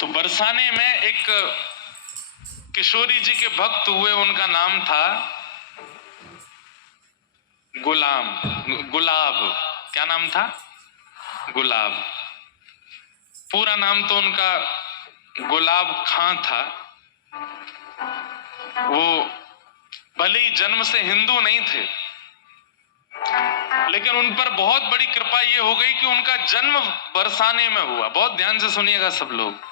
तो बरसाने में एक किशोरी जी के भक्त हुए, उनका नाम था गुलाब। क्या नाम था? गुलाब। पूरा नाम तो उनका गुलाब खां था। वो भले ही जन्म से हिंदू नहीं थे, लेकिन उन पर बहुत बड़ी कृपा ये हो गई कि उनका जन्म बरसाने में हुआ। बहुत ध्यान से सुनिएगा सब लोग,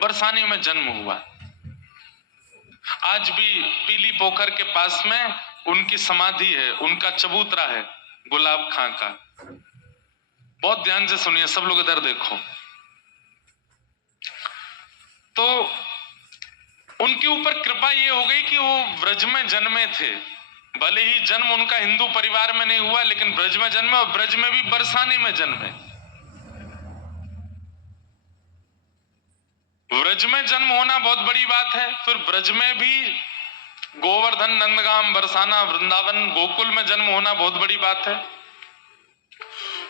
बरसाने में जन्म हुआ। आज भी पीली पोखर के पास में उनकी समाधि है, उनका चबूतरा है गुलाब खां का। बहुत ध्यान से सुनिए सब लोग, इधर देखो। तो उनके ऊपर कृपा ये हो गई कि वो ब्रज में जन्मे थे। भले ही जन्म उनका हिंदू परिवार में नहीं हुआ, लेकिन ब्रज में जन्मे, और ब्रज में भी बरसाने में जन्मे। ब्रज में जन्म होना बहुत बड़ी बात है। फिर ब्रज में भी गोवर्धन, नंदगाम, बरसाना, वृंदावन, गोकुल में जन्म होना बहुत बड़ी बात है।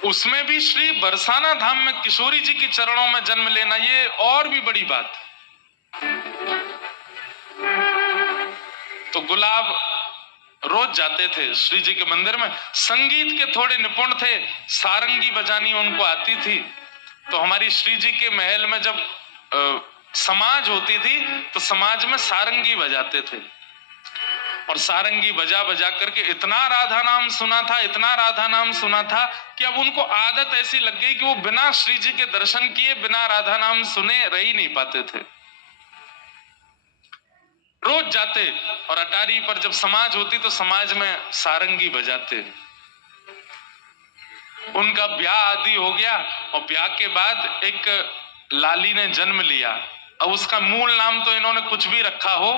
उसमें भी श्री बरसाना धाम में किशोरी जी के चरणों में जन्म लेना, ये और भी बड़ी बात है। तो गुलाब रोज जाते थे श्री जी के मंदिर में। संगीत के थोड़े निपुण थे, सारंगी बजानी उनको आती थी। तो हमारी श्री जी के महल में जब समाज होती थी तो समाज में सारंगी बजाते थे, और सारंगी बजा बजा करके इतना राधा नाम सुना था, इतना राधा नाम सुना था कि अब उनको आदत ऐसी लग गई कि वो बिना श्री जी के दर्शन किए, बिना राधा नाम सुने रह ही नहीं पाते थे। रोज जाते, और अटारी पर जब समाज होती तो समाज में सारंगी बजाते। उनका ब्याह आदि हो गया, और ब्याह के बाद एक लाली ने जन्म लिया। अब उसका मूल नाम तो इन्होंने कुछ भी रखा हो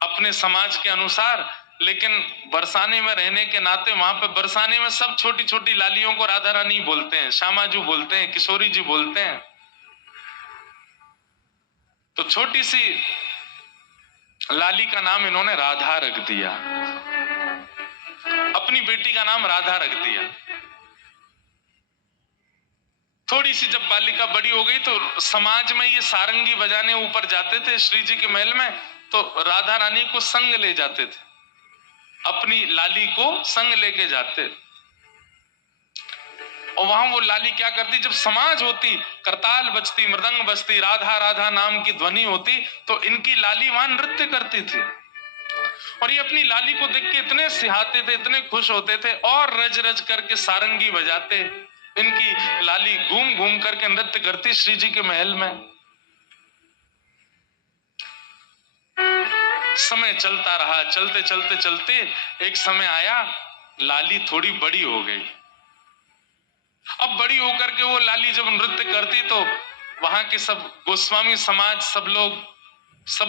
अपने समाज के अनुसार, लेकिन बरसाने में रहने के नाते वहां पे बरसाने में सब छोटी छोटी लालियों को राधा रानी बोलते हैं, श्यामाजू बोलते हैं, किशोरी जी बोलते हैं। तो छोटी सी लाली का नाम इन्होंने राधा रख दिया, अपनी बेटी का नाम राधा रख दिया। थोड़ी सी जब बालिका बड़ी हो गई तो समाज में ये सारंगी बजाने ऊपर जाते थे श्री जी के महल में, तो राधा रानी को संग ले जाते थे, अपनी लाली को संग लेके जाते। और वहां वो लाली क्या करती, जब समाज होती, करताल बजती, मृदंग बजती, राधा राधा नाम की ध्वनि होती, तो इनकी लाली वहां नृत्य करती थी। और ये अपनी लाली को देख के इतने सिहाते थे, इतने खुश होते थे, और रज रज करके सारंगी बजाते। इनकी लाली घूम घूम करके नृत्य करती श्री जी के महल में। समय चलता रहा, चलते चलते चलते एक समय आया, लाली थोड़ी बड़ी हो गई। अब बड़ी होकर के वो लाली जब नृत्य करती तो वहां के सब गोस्वामी समाज, सब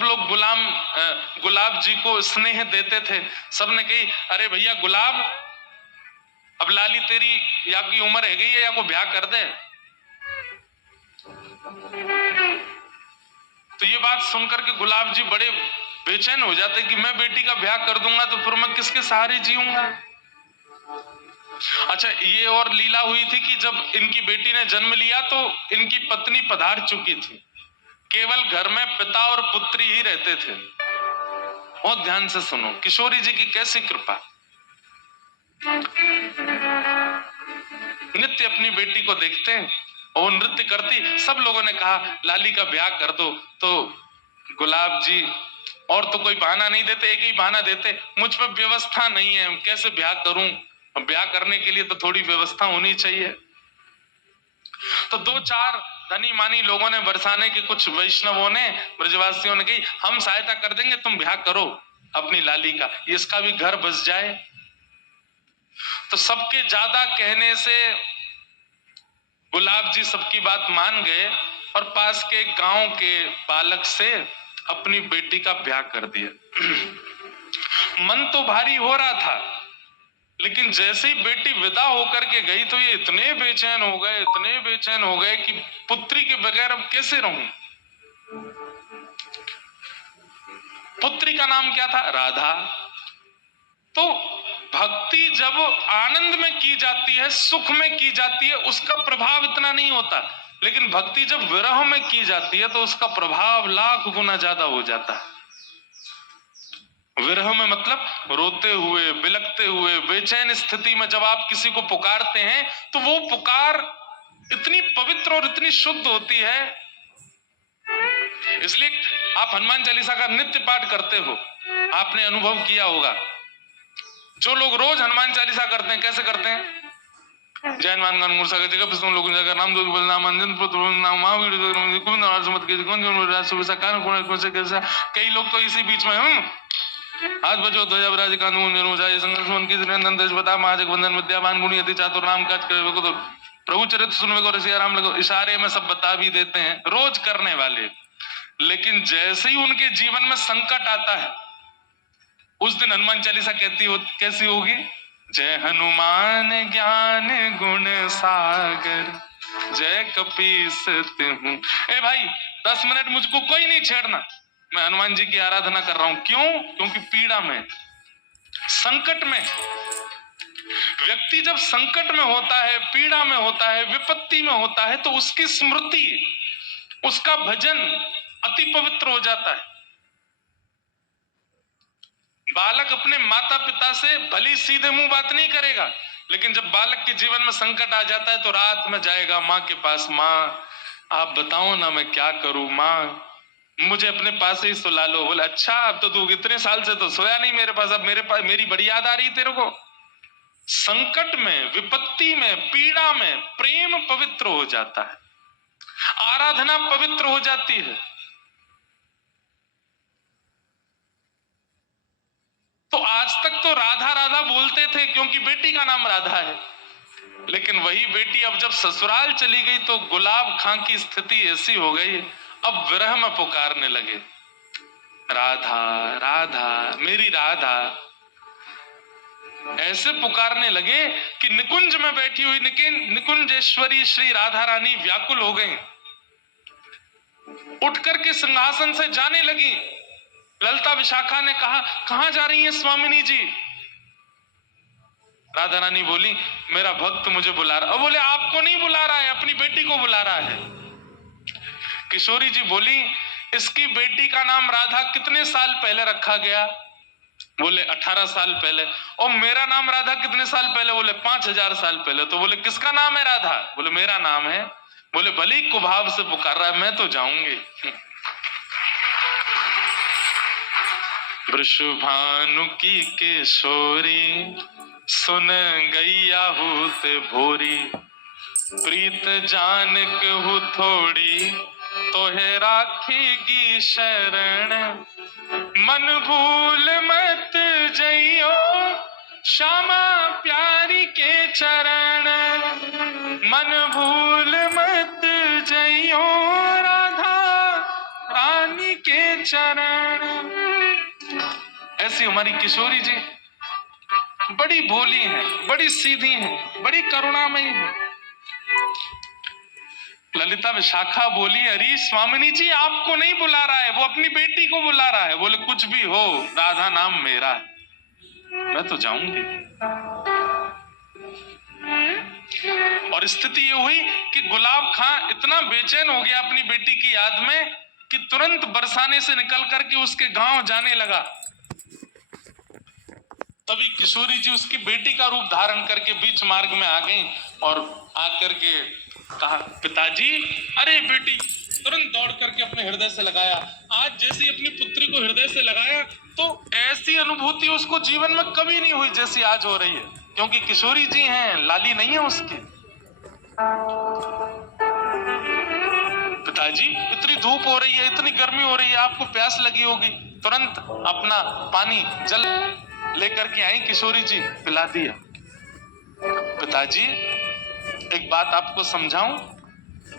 लोग गुलाब जी को स्नेह देते थे। सबने कही, अरे भैया गुलाब, अब लाली तेरी या की उम्र है गई है, या को ब्याह कर दे। तो ये बात सुनकर के गुलाब जी बड़े बेचैन हो जाते कि मैं बेटी का ब्याह कर दूंगा तो फिर मैं किसके सहारे जीऊंगा। अच्छा, ये और लीला हुई थी कि जब इनकी बेटी ने जन्म लिया तो इनकी पत्नी पधार चुकी थी, केवल घर में पिता और पुत्री ही रहते थे। बहुत ध्यान से सुनो, किशोरी जी की कैसी कृपा। नित्य अपनी बेटी को देखते और वो नृत्य करती। सब लोगों ने कहा लाली का ब्याह कर दो, तो गुलाब जी और तो कोई बहाना नहीं देते, एक ही बहाना देते, मुझ पर व्यवस्था नहीं है, कैसे ब्याह करूं। ब्याह करने के लिए तो थोड़ी व्यवस्था होनी चाहिए। तो दो चार धनी मानी लोगों ने, बरसाने के कुछ वैष्णवों ने, ब्रजवासियों ने कही, हम सहायता कर देंगे, तुम ब्याह करो अपनी लाली का, इसका भी घर बस जाए। तो सबके ज्यादा कहने से गुलाब जी सबकी बात मान गए, और पास के गांव के बालक से अपनी बेटी का ब्याह कर दिया। मन तो भारी हो रहा था, लेकिन जैसे ही बेटी विदा होकर के गई तो ये इतने बेचैन हो गए, इतने बेचैन हो गए कि पुत्री के बगैर अब कैसे रहूं। पुत्री का नाम क्या था? राधा। तो भक्ति जब आनंद में की जाती है, सुख में की जाती है, उसका प्रभाव इतना नहीं होता, लेकिन भक्ति जब विरह में की जाती है तो उसका प्रभाव लाख गुना ज्यादा हो जाता है। विरह में मतलब रोते हुए, बिलखते हुए, बेचैन स्थिति में जब आप किसी को पुकारते हैं तो वो पुकार इतनी पवित्र और इतनी शुद्ध होती है। इसलिए आप हनुमान चालीसा का नित्य पाठ करते हो, आपने अनुभव किया होगा। जो लोग रोज हनुमान चालीसा करते हैं, कैसे करते हैं? जय हनुमान मूर्सा के जगह पुस्तक लोगों जगह नाम दो नाम अंजन पुत्र नाम महावीर कुंद और सुमत के कुंद सुबह कान कोण से कैसा। कई लोग तो इसी बीच में आज बजो ध्वजाविराज कांदून जाय संगन की नंदन देश बता महाजग वंदन विद्यावान गुणी यदि चातुर नाम काज करे को तो प्रभु चरित्र सुनवे को सिया राम लगो। इशारे में सब बता भी देते हैं रोज करने वाले, लेकिन जैसे ही उनके जीवन में संकट आता है उस दिन हनुमान चालीसा कैसी होगी? जय हनुमान ज्ञान गुण सागर जय कपीस तिहु। ए भाई 10 मिनट मुझको कोई नहीं छेड़ना, मैं हनुमान जी की आराधना कर रहा हूं। क्यों? क्योंकि पीड़ा में, संकट में, व्यक्ति जब संकट में होता है, पीड़ा में होता है, विपत्ति में होता है तो उसकी स्मृति, उसका भजन अति पवित्र हो जाता है। बालक अपने माता पिता से भली सीधे मुंह बात नहीं करेगा, लेकिन जब बालक के जीवन में संकट आ जाता है तो रात में जाएगा माँ के पास, माँ आप बताओ ना मैं क्या करूं, माँ मुझे अपने पास ही सुला लो। बोले अच्छा अब तो तू इतने साल से तो सोया नहीं मेरे पास, अब मेरे पास मेरी बड़ी याद आ रही तेरे को। संकट में, विपत्ति में, पीड़ा में प्रेम पवित्र हो जाता है, आराधना पवित्र हो जाती है। तो आज तक तो राधा राधा बोलते थे क्योंकि बेटी का नाम राधा है, लेकिन वही बेटी अब जब ससुराल चली गई तो गुलाब खां की स्थिति ऐसी हो गई, अब विरह में पुकारने लगे राधा राधा मेरी राधा। ऐसे पुकारने लगे कि निकुंज में बैठी हुई निकुंजेश्वरी श्री राधा रानी व्याकुल हो गई, उठ करके सिंहासन से जाने लगी। ललिता विशाखा ने कहा कहां जा रही हैं स्वामिनी जी? राधा रानी बोली मेरा भक्त मुझे बुला रहा। बोले आपको नहीं बुला रहा है, अपनी बेटी को बुला रहा है। किशोरी जी बोली इसकी बेटी का नाम राधा कितने साल पहले रखा गया? बोले 18 साल पहले। और मेरा नाम राधा कितने साल पहले? बोले 5000 साल पहले। तो बोले किसका नाम है राधा? बोले मेरा नाम है। बोले भली कुभाव से पुकार रहा है, मैं तो जाऊंगी। वृषभानु की किशोरी सुन गैया हूत भोरी, प्रीत जान कहू थोड़ी तोहे राखेगी शरण। मन भूल मत जइयो श्यामा प्यारी के चरण, मन भूल मत जइयो राधा रानी के चरण। ऐसी हमारी किशोरी जी बड़ी भोली है, बड़ी सीधी है, बड़ी करुणामयी है। ललिता विशाखा बोली अरे स्वामिनी जी आपको नहीं बुला रहा है, वो अपनी बेटी को बुला रहा है। बोले कुछ भी हो राधा नाम मेरा है, मैं तो जाऊंगी। और स्थिति ये हुई कि गुलाब खां इतना बेचैन हो गया अपनी बेटी की याद में कि तुरंत बरसाने से निकल करके उसके गांव जाने लगा। तभी किशोरी जी उसकी बेटी का रूप धारण करके बीच मार्ग में आ गई और आकर के कहा पिताजी। अरे बेटी तुरंत दौड़ करके अपने हृदय से लगाया। आज जैसी अपनी पुत्री को हृदय से लगाया तो ऐसी अनुभूति उसको जीवन में कभी नहीं हुई जैसी आज हो रही है, क्योंकि किशोरी जी हैं, लाली नहीं है उसकी। पिताजी इतनी धूप हो रही है, इतनी गर्मी हो रही है, आपको प्यास लगी होगी, तुरंत अपना पानी जल लेकर के आई किशोरी जी, पिला दिया। पिताजी एक बात आपको समझाऊं।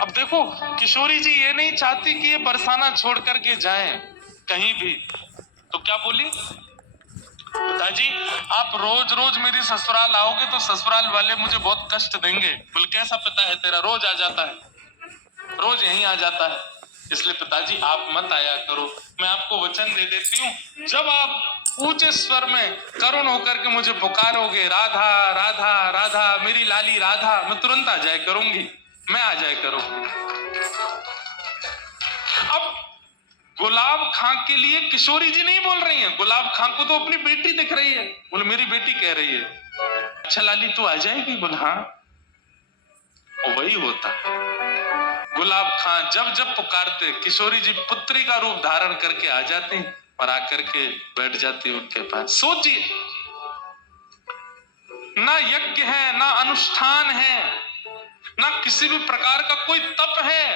अब देखो किशोरी जी ये नहीं चाहती कि ये बरसाना छोड़ करके जाएं कहीं भी, तो क्या बोली पिताजी आप रोज रोज मेरी ससुराल आओगे तो ससुराल वाले मुझे बहुत कष्ट देंगे। बोले कैसा पिता है तेरा, रोज आ जाता है, रोज यहीं आ जाता है, इसलिए पिताजी आप मत आया करो। मैं आपको वचन दे देती हूँ जब आप ऊंचे स्वर में करुण होकर के मुझे पुकारोगे राधा राधा राधा मेरी लाली राधा, मैं तुरंत आ जाया करूंगी, मैं आ जाया करूंगी। अब गुलाब खां के लिए किशोरी जी नहीं बोल रही हैं, गुलाब खां को तो अपनी बेटी दिख रही है। बोले मेरी बेटी कह रही है अच्छा लाली तू आ जाएगी? बोले हाँ। और वही होता, गुलाब खां जब जब पुकारते किशोरी जी पुत्री का रूप धारण करके आ जाती और आकर के बैठ जाती उनके पास। सोचिए, ना यज्ञ है, ना अनुष्ठान है, ना किसी भी प्रकार का कोई तप है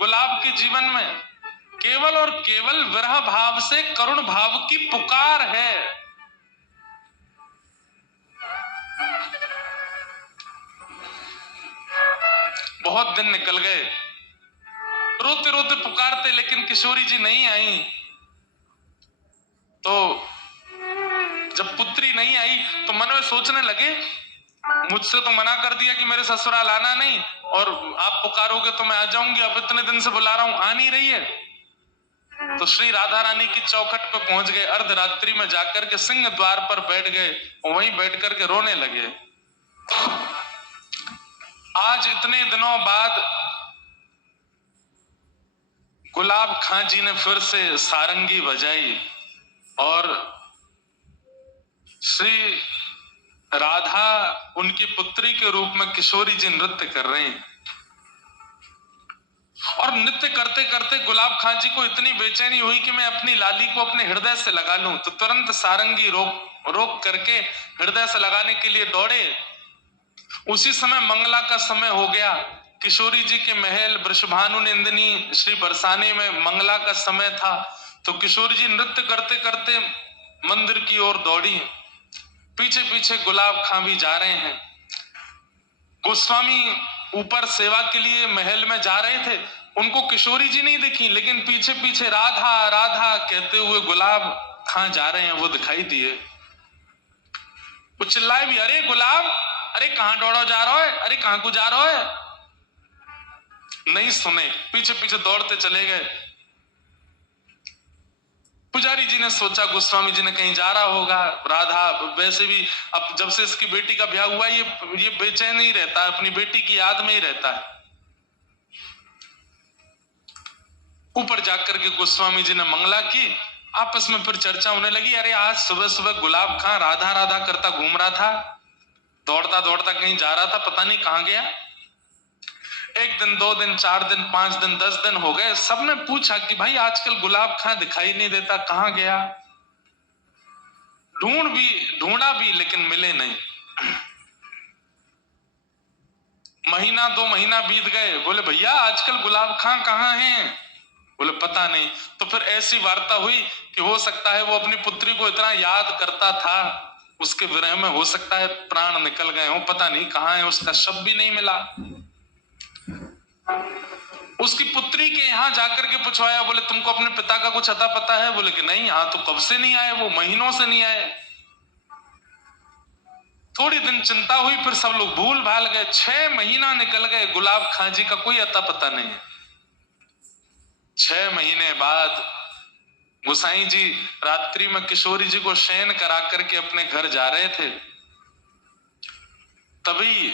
गुलाब के जीवन में, केवल और केवल विरह भाव से करुण भाव की पुकार है। बहुत दिन निकल गए, रोते रोते पुकारते, लेकिन किशोरी जी नहीं आई। तो जब पुत्री नहीं आई तो मन में सोचने लगे मुझसे तो मना कर दिया कि मेरे ससुराल आना नहीं, और आप पुकारोगे तो मैं आ जाऊंगी, अब इतने दिन से बुला रहा हूं आ नहीं रही है। तो श्री राधा रानी की चौखट पर पहुंच गए, अर्धरात्रि में जाकर के सिंह द्वार पर बैठ गए, वहीं बैठ करके रोने लगे। आज इतने दिनों बाद गुलाब खां जी ने फिर से सारंगी बजाई और श्री राधा उनकी पुत्री के रूप में किशोरी जी नृत्य कर रहे हैं। और नृत्य करते करते गुलाब खां जी को इतनी बेचैनी हुई कि मैं अपनी लाली को अपने हृदय से लगा लूं, तो तुरंत सारंगी रोक करके हृदय से लगाने के लिए दौड़े। उसी समय मंगला का समय हो गया। किशोरी जी के महल वृषभानु नंदिनी श्री बरसाने में मंगला का समय था। तो किशोरी जी नृत्य करते करते मंदिर की ओर दौड़ी, पीछे पीछे गुलाब खां भी जा रहे हैं। गोस्वामी ऊपर सेवा के लिए महल में जा रहे थे, उनको किशोरी जी नहीं दिखी, लेकिन पीछे पीछे राधा राधा कहते हुए गुलाब खां जा रहे हैं, वो दिखाई दिए। वो चिल्लाए भी, अरे गुलाब, अरे कहां दौड़ो जा रहा है, अरे कहां को जा रहा है? नहीं सुने, पीछे पीछे दौड़ते चले गए। पुजारी जी ने सोचा गोस्वामी जी ने कहीं जा रहा होगा। राधा वैसे भी अब जब से इसकी बेटी का ब्याह हुआ ये बेचैन ही रहता है, अपनी बेटी की याद में ही रहता है। ऊपर जाकर के गोस्वामी जी ने मंगला की, आपस में फिर चर्चा होने लगी, अरे आज सुबह सुबह गुलाब खां राधा राधा करता घूम रहा था, दौड़ता दौड़ता कहीं जा रहा था, पता नहीं कहां गया। एक दिन, 2 दिन, 4 दिन, 5 दिन, 10 दिन हो गए। सबने पूछा कि भाई आजकल गुलाब खां दिखाई नहीं देता, कहां गया? ढूंढा भी लेकिन मिले नहीं। महीना 2 महीना बीत गए। बोले भैया आजकल गुलाब खां कहां हैं? बोले पता नहीं। तो फिर ऐसी वार्ता हुई कि हो सकता है वो अपनी पुत्री को इतना याद करता था, उसके विरह में हो सकता है प्राण निकल गए हो, पता नहीं कहां है, उसका शव भी नहीं मिला। उसकी पुत्री के यहां जाकर के पूछवाया, बोले तुमको अपने पिता का कुछ अता पता है? बोले कि नहीं, यहां तो कब से नहीं आए, वो महीनों से नहीं आए। थोड़ी दिन चिंता हुई, फिर सब लोग भूल भाल गए। 6 महीना निकल गए, गुलाब खां जी का कोई अता पता नहीं। 6 महीने बाद गोसाई जी रात्रि में किशोरी जी को शयन करा करके अपने घर जा रहे थे। तभी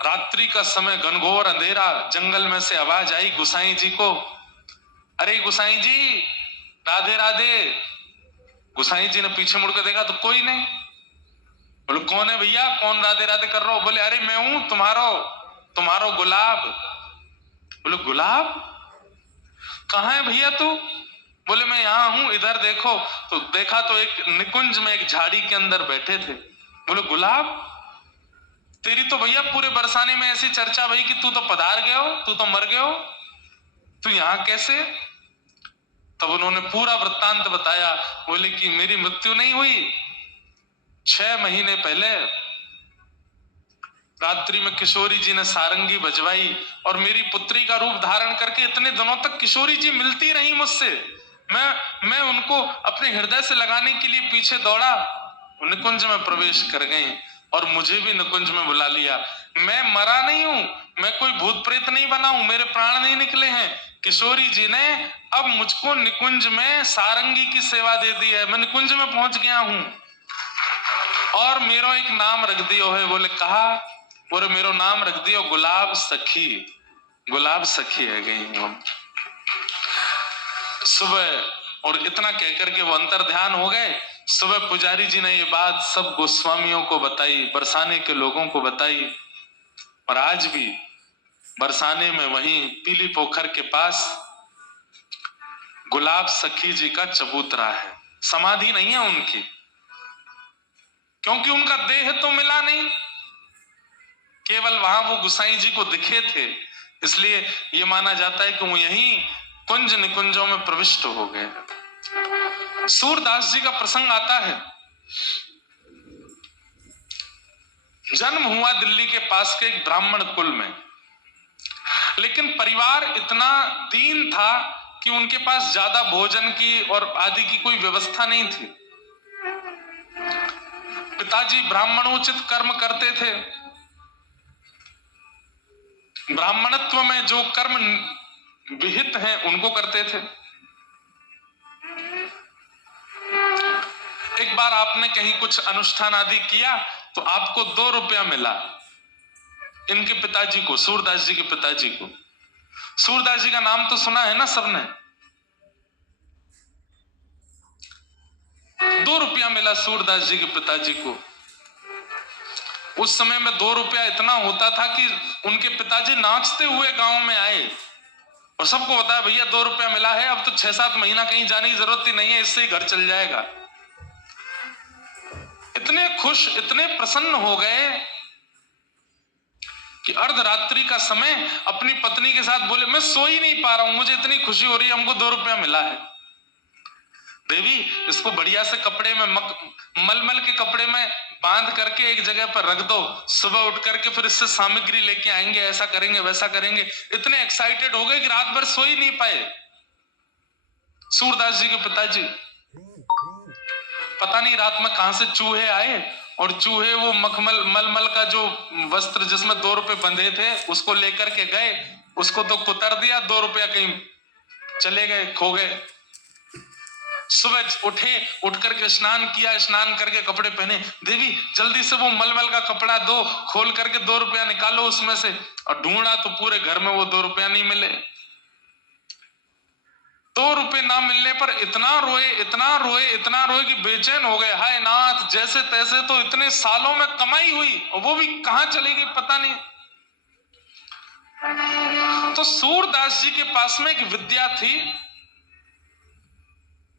रात्रि का समय, घनघोर अंधेरा, जंगल में से आवाज आई गोसाई जी को, अरे गोसाई जी राधे राधे। गोसाई जी ने पीछे मुड़कर देखा तो कोई नहीं। बोले कौन है भैया, कौन राधे राधे कर रहा हो? बोले अरे मैं हूं तुम्हारो गुलाब। बोले गुलाब, कहां है भैया तू? बोले मैं यहां हूं, इधर देखो। तो देखा तो एक निकुंज में एक झाड़ी के अंदर बैठे थे। बोले गुलाब, तेरी तो भैया पूरे बरसाने में ऐसी चर्चा भई कि तू तो पधार गए हो, तू तो मर गए हो, तू यहां कैसे? तब उन्होंने पूरा वृत्तांत बताया। बोले कि मेरी मृत्यु नहीं हुई, 6 महीने पहले रात्रि में किशोरी जी ने सारंगी बजवाई और मेरी पुत्री का रूप धारण करके इतने दिनों तक किशोरी जी मिलती रही मुझसे। मैं उनको अपने हृदय से लगाने के लिए पीछे दौड़ा, निकुंज में प्रवेश कर गई और मुझे भी निकुंज में बुला लिया। मैं मरा नहीं हूं, मैं कोई भूत प्रेत नहीं बना हूं, मेरे प्राण नहीं निकले हैं। किशोरी जी ने अब मुझको निकुंज में सारंगी की सेवा दे दी है, मैं निकुंज में पहुंच गया हूं और मेरो एक नाम रख दियो है। बोले कहा? बोले मेरो नाम रख दियो गुलाब सखी। गुलाब सखी है गई हूं हम सुबह। और इतना कहकर के वो अंतर ध्यान हो गए। सुबह पुजारी जी ने ये बात सब गोस्वामियों को बताई, बरसाने के लोगों को बताई। और आज भी बरसाने में वहीं पीली पोखर के पास गुलाब सखी जी का चबूतरा है। समाधि नहीं है उनकी, क्योंकि उनका देह तो मिला नहीं, केवल वहां वो गुसाई जी को दिखे थे, इसलिए ये माना जाता है कि वो यहीं कुंज निकुंजों में प्रविष्ट हो गए। सूरदास जी का प्रसंग आता है। जन्म हुआ दिल्ली के पास के एक ब्राह्मण कुल में, लेकिन परिवार इतना दीन था कि उनके पास ज्यादा भोजन की और आदि की कोई व्यवस्था नहीं थी। पिताजी ब्राह्मणोचित कर्म करते थे। ब्राह्मणत्व में जो कर्म विहित हैं उनको करते थे। एक बार आपने कहीं कुछ अनुष्ठान आदि किया तो आपको 2 रुपया मिला। इनके पिताजी को, सूरदास जी के पिताजी को, सूरदास जी का नाम तो सुना है ना सबने। 2 रुपया मिला सूरदास जी के पिताजी को। उस समय में 2 रुपया इतना होता था कि उनके पिताजी नाचते हुए गांव में आए और सबको बताया भैया 2 रुपया मिला है, अब तो 6-7 महीना कहीं जाने की जरूरत ही नहीं है, इससे ही घर चल जाएगा। इतने खुश, इतने प्रसन्न हो गए कि अर्धरात्रि का समय अपनी पत्नी के साथ बोले मैं सो ही नहीं पा रहा हूं, मुझे इतनी खुशी हो रही है, हमको 2 रुपया मिला है। देवी इसको बढ़िया से कपड़े में मलमल के कपड़े में बांध करके एक जगह पर रख दो, सुबह उठ करके फिर इससे सामग्री लेके आएंगे, ऐसा करेंगे वैसा करेंगे। इतने एक्साइटेड हो गए कि रात भर सो ही नहीं पाए सूरदास जी के पिताजी। पता नहीं रात में कहां से चूहे आए और चूहे वो मखमल मलमल का जो वस्त्र जिसमें 2 रुपए बंधे थे उसको लेकर के गए, उसको तो कुतर दिया, 2 रुपया कहीं चले गए, खो गए। सुबह उठे, उठ करके स्नान किया, स्नान करके कपड़े पहने, देवी जल्दी से वो मलमल का कपड़ा दो, खोल करके 2 रुपया निकालो उसमें से। और ढूंढा तो पूरे घर में वो 2 रुपया नहीं मिले। 2 रुपए ना मिलने पर इतना रोए, इतना रोए, इतना रोए कि बेचैन हो गए। हाय नाथ, जैसे तैसे तो इतने सालों में कमाई हुई और वो भी कहां चली गई पता नहीं। तो सूरदास जी के पास में एक विद्या थी,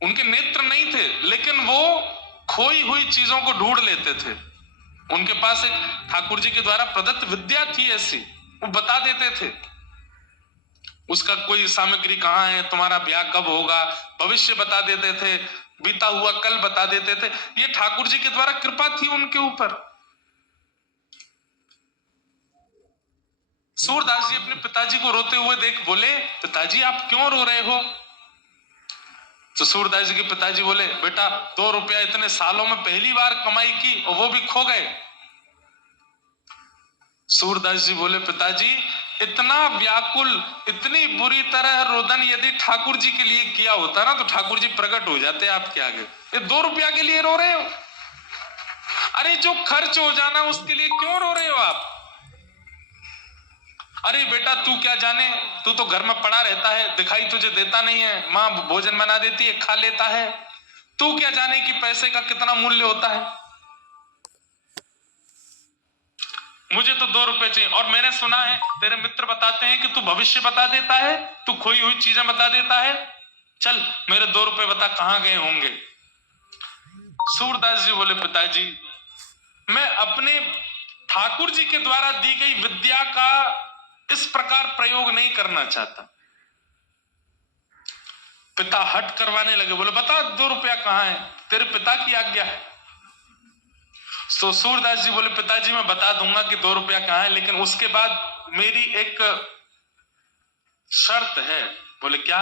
उनके नेत्र नहीं थे लेकिन वो खोई हुई चीजों को ढूंढ लेते थे। उनके पास एक ठाकुर जी के द्वारा प्रदत्त विद्या थी ऐसी, वो बता देते थे उसका कोई सामग्री कहां है, तुम्हारा ब्याह कब होगा, भविष्य बता देते थे, बीता हुआ कल बता देते थे। ये ठाकुर जी के द्वारा कृपा थी उनके ऊपर। सूरदास जी अपने पिताजी को रोते हुए देख बोले पिताजी आप क्यों रो रहे हो। तो सूरदास जी के पिताजी बोले बेटा 2 रुपया इतने सालों में पहली बार कमाई की और वो भी खो गए। सूरदास जी बोले पिताजी इतना व्याकुल, इतनी बुरी तरह रोदन यदि ठाकुर जी के लिए किया होता ना तो ठाकुर जी प्रकट हो जाते आपके आगे। ये 2 रुपया के लिए रो रहे हो? अरे जो खर्च हो जाना उसके लिए क्यों रो रहे हो आप? अरे बेटा तू क्या जाने, तू तो घर में पड़ा रहता है, दिखाई तुझे देता नहीं है, माँ भोजन बना देती है खा लेता है, तू क्या जाने कि पैसे का कितना मूल्य होता है। मुझे तो 2 रुपए चाहिए। और मैंने सुना है तेरे मित्र बताते हैं कि तू भविष्य बता देता है, तू खोई हुई चीजें बता देता है, चल मेरे 2 रुपए बता कहां गए होंगे। सूरदास जी बोले पिताजी मैं अपने ठाकुर जी के द्वारा दी गई विद्या का इस प्रकार प्रयोग नहीं करना चाहता। पिता हट करवाने लगे, बोले बता 2 रुपया कहां है, तेरे पिता की आज्ञा है। तो सूरदास जी बोले पिताजी मैं बता दूंगा कि 2 रुपया कहां है, लेकिन उसके बाद मेरी एक शर्त है। बोले क्या?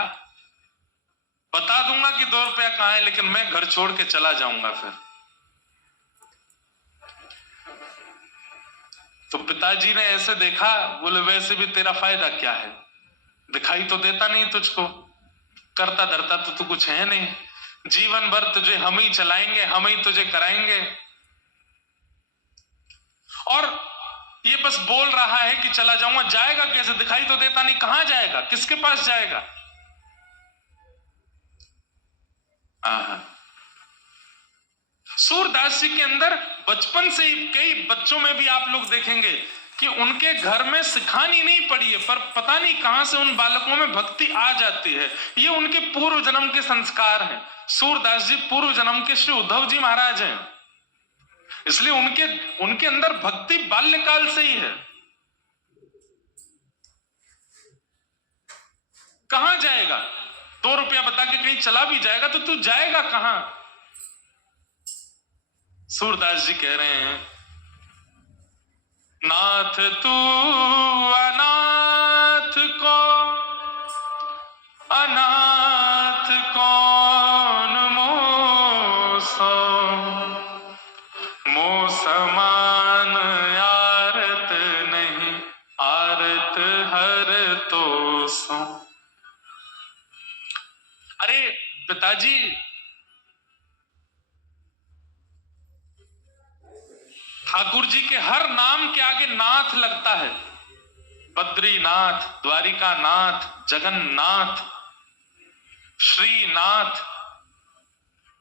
बता दूंगा कि 2 रुपया कहां है लेकिन मैं घर छोड़ के चला जाऊंगा फिर। तो पिताजी ने ऐसे देखा, बोले वैसे भी तेरा फायदा क्या है, दिखाई तो देता नहीं तुझको, करता धरता तो तू कुछ है नहीं, जीवन भर तुझे हम ही चलाएंगे, हम ही तुझे कराएंगे। और ये बस बोल रहा है कि चला जाऊंगा, जाएगा कैसे? दिखाई तो देता नहीं, कहां जाएगा, किसके पास जाएगा? सूरदास जी के अंदर बचपन से ही, कई बच्चों में भी आप लोग देखेंगे कि उनके घर में सिखानी नहीं पड़ी है, पर पता नहीं कहां से उन बालकों में भक्ति आ जाती है। ये उनके पूर्व जन्म के संस्कार हैं। सूरदास जी पूर्व जन्म के श्री उद्धव जी महाराज हैं, इसलिए उनके अंदर भक्ति बाल्यकाल से ही है। कहां जाएगा? 2 रुपया बता के कहीं चला भी जाएगा तो तू जाएगा कहां? सूरदास जी कह रहे हैं, नाथ तू अनाथ को अनाथ कौन मोसो, मो समान आरत नहीं, आरत हर तो सो। अरे पिताजी, ठाकुर जी के हर नाम के आगे नाथ लगता है। बद्रीनाथ, द्वारिकानाथ, जगन्नाथ, श्रीनाथ।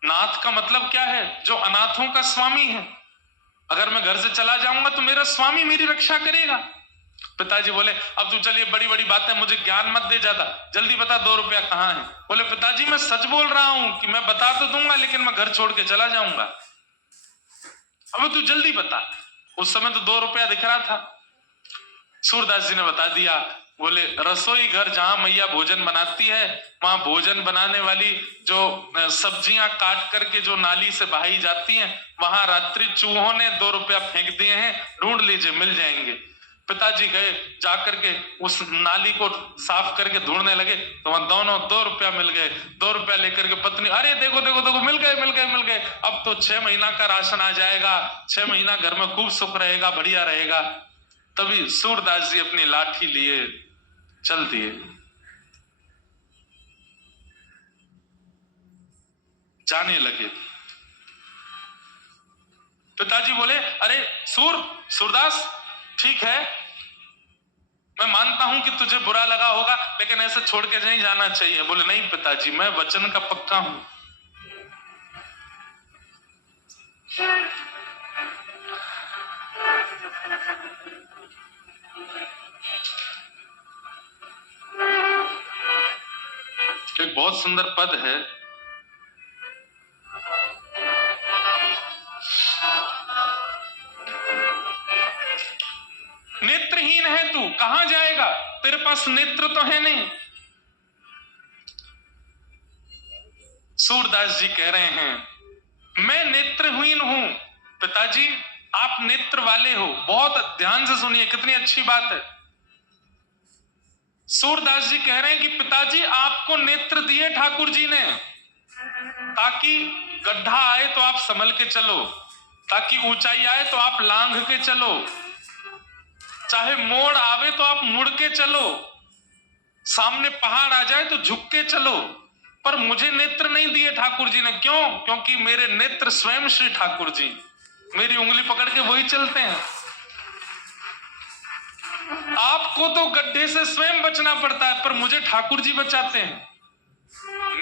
नाथ का मतलब क्या है? जो अनाथों का स्वामी है। अगर मैं घर से चला जाऊंगा तो मेरा स्वामी मेरी रक्षा करेगा। पिताजी बोले, अब तू चलिए, बड़ी बड़ी बातें, मुझे ज्ञान मत दे ज्यादा, जल्दी बता 2 रुपया कहां है? बोले, पिताजी मैं सच बोल रहा हूं कि मैं बता तो दूंगा, लेकिन मैं घर छोड़ के चला जाऊंगा। अब तू जल्दी बता। उस समय तो 2 रुपया दिख रहा था। सूरदास जी ने बता दिया। बोले, रसोई घर जहां मैया भोजन बनाती है, वहां भोजन बनाने वाली जो सब्जियां काट करके जो नाली से बहाई जाती हैं, वहां रात्रि चूहों ने 2 रुपया फेंक दिए हैं, ढूंढ लीजिए, मिल जाएंगे। पिताजी गए, जाकर के उस नाली को साफ करके ढूंढने लगे तो वहां दोनों 2 रुपया मिल गए। 2 रुपया लेकर के पत्नी, अरे देखो देखो देखो, मिल गए मिल गए मिल गए, अब तो 6 महीना का राशन आ जाएगा, 6 महीना घर में खूब सुख रहेगा, बढ़िया रहेगा। तभी सूरदास जी अपनी लाठी लिए चल दिए, जाने लगे। पिताजी बोले, अरे सूरदास, ठीक है, मैं मानता हूं कि तुझे बुरा लगा होगा, लेकिन ऐसे छोड़ के नहीं जाना चाहिए। बोले, नहीं पिताजी, मैं वचन का पक्का हूं। एक बहुत सुंदर पद है, नेत्रहीन है तू, कहां जाएगा? तेरे पास नेत्र तो है नहीं। सूरदास जी कह रहे हैं, मैं नेत्रहीन हूं। पिताजी, आप नेत्र वाले हो। बहुत ध्यान से सुनिए, कितनी अच्छी बात है। सूरदास जी कह रहे हैं कि पिताजी, आपको नेत्र दिए ठाकुर जी ने, ताकि गड्ढा आए तो आप संभल के चलो, ताकि ऊंचाई आए तो आप लांघ के चलो, चाहे मोड़ आवे तो आप मुड़ के चलो, सामने पहाड़ आ जाए तो झुक के चलो। पर मुझे नेत्र नहीं दिए ठाकुर जी ने। क्यों? क्योंकि मेरे नेत्र स्वयं श्री ठाकुर जी, मेरी उंगली पकड़ के वही चलते हैं। आपको तो गड्ढे से स्वयं बचना पड़ता है, पर मुझे ठाकुर जी बचाते हैं।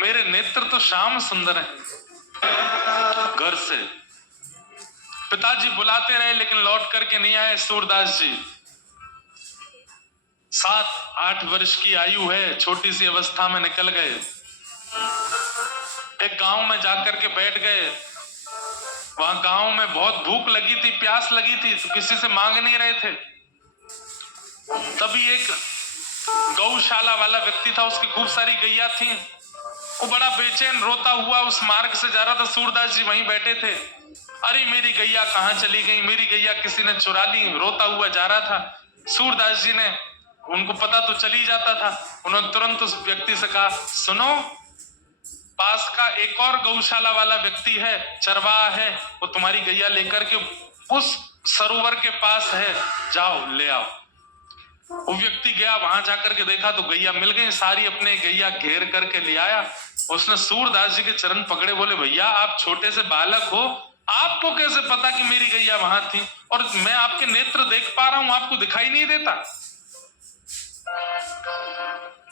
मेरे नेत्र तो श्याम सुंदर है। घर से पिताजी बुलाते रहे, लेकिन लौट करके नहीं आए सूरदास जी। 7-8 वर्ष की आयु है, छोटी सी अवस्था में निकल गए। एक गांव में जाकर के बैठ गए। वहां गांव में बहुत भूख लगी थी, प्यास लगी थी, तो किसी से मांग नहीं रहे थे। तभी एक गौशाला वाला व्यक्ति था, उसकी खूब सारी गैया थी। वो बड़ा बेचैन रोता हुआ उस मार्ग से जा रहा था। सूरदास जी वहीं बैठे थे। अरे मेरी गैया कहां चली गई, मेरी गैया किसी ने चुरा ली, रोता हुआ जा रहा था। सूरदास जी ने, उनको पता तो चली जाता था, उन्होंने तुरंत उस व्यक्ति से कहा, सुनो, पास का एक और गौशाला वाला व्यक्ति है, चरवाहा है, वो तुम्हारी गैया लेकर के उस सरोवर के पास है, जाओ ले आओ। वो व्यक्ति गया, वहां जाकर के देखा तो गैया मिल गई सारी, अपने गैया घेर करके ले आया। उसने सूरदास जी के चरण पकड़े, बोले, भैया आप छोटे से बालक हो, आपको कैसे पता कि मेरी गैया वहां थी? और मैं आपके नेत्र देख पा रहा हूं, आपको दिखाई नहीं देता?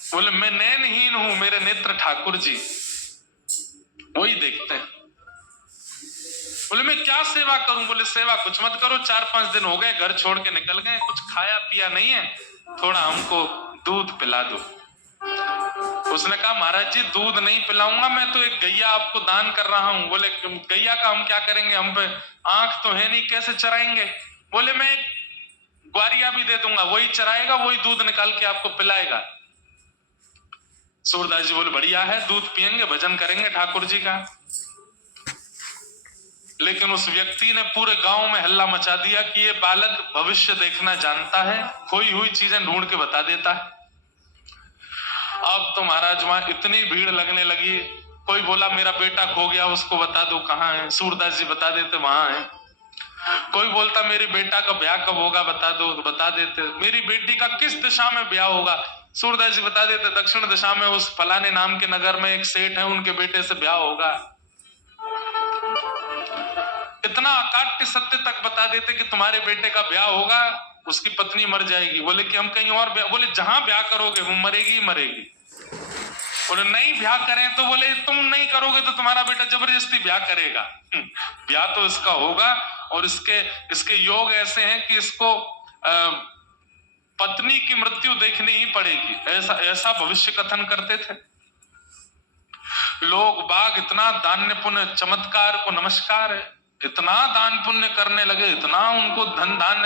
बोले मैं नयनहीन हूं, मेरे नेत्र ठाकुर जी वही देखते हैं। बोले मैं क्या सेवा करूं? बोले सेवा कुछ मत करो, 4-5 दिन हो गए घर छोड़ के निकल गए, कुछ खाया पिया नहीं है, थोड़ा हमको दूध पिला दो। उसने कहा महाराज जी दूध नहीं पिलाऊंगा, मैं तो एक गैया आपको दान कर रहा हूं। बोले गैया का हम क्या करेंगे, हम पे आंख तो है नहीं, कैसे चराएंगे? बोले मैं एक ग्वारिया भी दे दूंगा, वही चराएगा, वही दूध निकाल के आपको पिलाएगा। सूरदास जी बोले बढ़िया है, दूध पियेंगे, भजन करेंगे ठाकुर जी का। लेकिन उस व्यक्ति ने पूरे गांव में हल्ला मचा दिया कि ये बालक भविष्य देखना जानता है, खोई हुई चीजें ढूंढ के बता देता है। अब तो महाराज वहां इतनी भीड़ लगने लगी, कोई बोला मेरा बेटा खो गया, उसको बता दो कहाँ है, सूरदास जी बता देते वहां है। कोई बोलता मेरी बेटा का ब्याह कब होगा, बता दो, तो बता देते। मेरी बेटी का किस दिशा में ब्याह होगा, सूरदास जी बता देते, दक्षिण दिशा में उस फलाने नाम के नगर में एक सेठ है, उनके बेटे से ब्याह होगा। इतना अकाट्य सत्य तक बता देते कि तुम्हारे बेटे का ब्याह होगा, उसकी पत्नी मर जाएगी। बोले कि हम कहीं और ब्याह, बोले जहां ब्याह करोगे वो मरेगी ही मरेगी। बोले नहीं ब्याह करें तो, बोले तुम नहीं करोगे तो तुम्हारा बेटा जबरदस्ती ब्याह करेगा। ब्याह तो इसका होगा, और इसके योग ऐसे हैं कि इसको पत्नी की मृत्यु देखनी ही पड़ेगी, ऐसा भविष्य कथन करते थे लोग बाग। इतना दान्य पुण्य, चमत्कार को नमस्कार है, इतना दान पुण्य करने लगे, इतना उनको धन दान।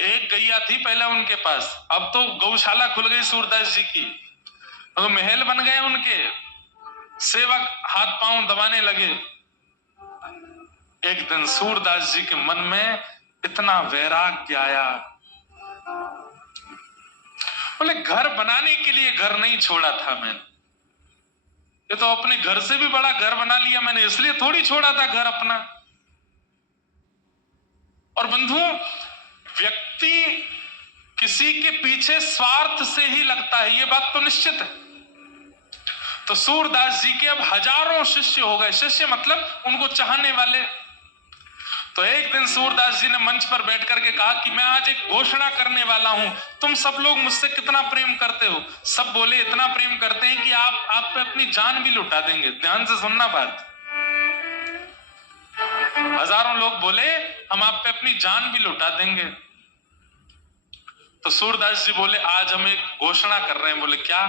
एक गैया थी पहले उनके पास, अब तो गौशाला खुल गई सूरदास जी की, तो महल बन गए उनके, सेवक हाथ पांव दबाने लगे। एक दिन सूरदास जी के मन में इतना वैराग्य आया, बोले घर बनाने के लिए घर नहीं छोड़ा था मैंने, ये तो अपने घर से भी बड़ा घर बना लिया मैंने, इसलिए थोड़ी छोड़ा था घर अपना। और बंधुओं, व्यक्ति किसी के पीछे स्वार्थ से ही लगता है, ये बात तो निश्चित है। तो सूरदास जी के अब हजारों शिष्य हो गए, शिष्य मतलब उनको चाहने वाले। तो एक दिन सूरदास जी ने मंच पर बैठ करके कहा कि मैं आज एक घोषणा करने वाला हूं, तुम सब लोग मुझसे कितना प्रेम करते हो। सब बोले इतना प्रेम करते हैं कि आप पे अपनी जान भी लुटा देंगे। ध्यान से सुनना बात। हजारों लोग बोले हम आप पे अपनी जान भी लुटा देंगे। तो सूरदास जी बोले आज हम एक घोषणा कर रहे हैं। बोले क्या?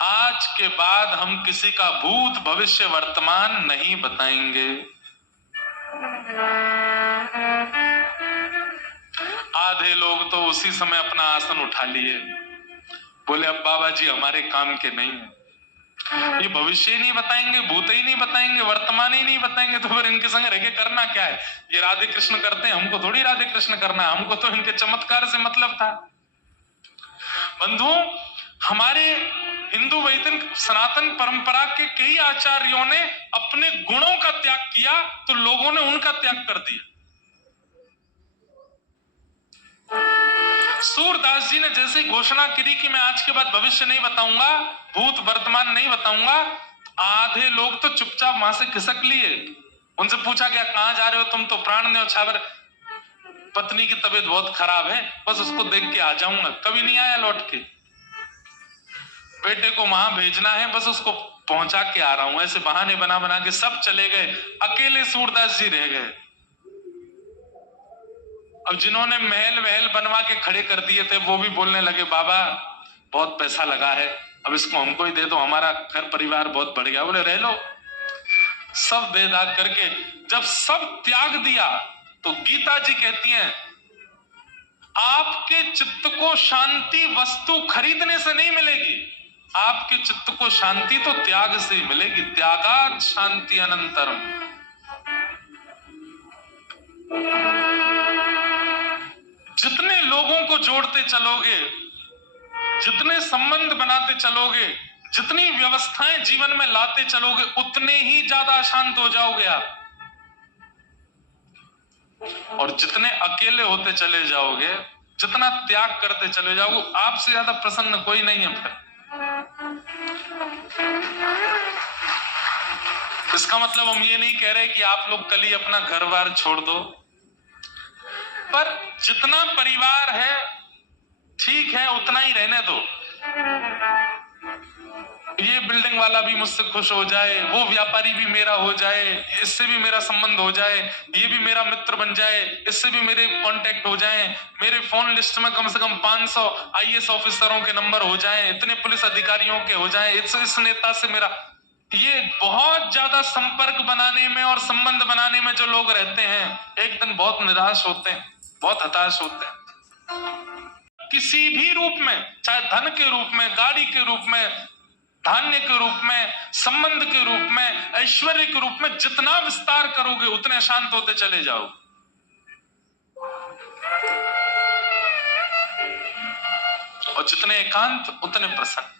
आज के बाद हम किसी का भूत भविष्य वर्तमान नहीं बताएंगे। आधे लोग तो उसी समय अपना आसन उठा लिए, बोले अब बाबा जी हमारे काम के नहीं है, ये भविष्य ही नहीं बताएंगे, भूत ही नहीं बताएंगे, वर्तमान ही नहीं बताएंगे, तो फिर इनके संग रह के करना क्या है? ये राधे कृष्ण करते हैं, हमको थोड़ी राधे कृष्ण करना है, हमको तो इनके चमत्कार से मतलब था। बंधुओं, हमारे हिंदू वैदिक सनातन परंपरा के कई आचार्यों ने अपने गुणों का त्याग किया, तो लोगों ने उनका त्याग कर दिया। सूरदास जी ने जैसे घोषणा करी कि मैं आज के बाद भविष्य नहीं बताऊंगा, भूत वर्तमान नहीं बताऊंगा, आधे लोग तो चुपचाप वहां से खिसक लिए। उनसे पूछा गया कहां जा रहे हो तुम? तो प्राण न्योछावर, पत्नी की तबीयत बहुत खराब है, बस उसको देख के आ जाऊंगा। कभी नहीं आया लौट के। बेटे को वहां भेजना है, बस उसको पहुंचा के आ रहा हूं। ऐसे बहाने बना बना के सब चले गए, अकेले सूरदास जी रह गए। अब जिन्होंने महल बनवा के खड़े कर दिए थे वो भी बोलने लगे बाबा बहुत पैसा लगा है, अब इसको हमको ही दे दो, हमारा घर परिवार बहुत बढ़ गया। बोले रह लो। सब दे दाग करके जब सब त्याग दिया, तो गीता जी कहती हैं आपके चित्त को शांति वस्तु खरीदने से नहीं मिलेगी, आपके चित्त को शांति तो त्याग से ही मिलेगी। त्यागात् शांति अनंतरम। जितने लोगों को जोड़ते चलोगे, जितने संबंध बनाते चलोगे, जितनी व्यवस्थाएं जीवन में लाते चलोगे, उतने ही ज्यादा अशांत हो जाओगे आप। और जितने अकेले होते चले जाओगे, जितना त्याग करते चले जाओगे, आपसे ज्यादा प्रसन्न कोई नहीं है फिर। इसका मतलब हम ये नहीं कह रहे कि आप लोग कल ही अपना घर बार छोड़ दो, पर जितना परिवार है ठीक है, उतना ही रहने दो। ये बिल्डिंग वाला भी मुझसे खुश हो जाए, वो व्यापारी भी मेरा हो जाए, इससे भी मेरा संबंध हो जाए, ये भी मेरा मित्र बन जाए, इससे भी मेरे कांटेक्ट हो जाएं, मेरे फोन लिस्ट में कम से कम 500 आईएएस ऑफिसरों के नंबर हो जाएं, इतने पुलिस अधिकारियों के हो जाएं, इस नेता से मेरा। ये बहुत ज्यादा संपर्क बनाने में और संबंध बनाने में जो लोग रहते हैं, एक दिन बहुत निराश होते हैं, बहुत हताश होते हैं। किसी भी रूप में, चाहे धन के रूप में, गाड़ी के रूप में, धान्य के रूप में, संबंध के रूप में, ऐश्वर्य के रूप में, जितना विस्तार करोगे उतने शांत होते चले जाओ। और जितने एकांत उतने प्रसन्न।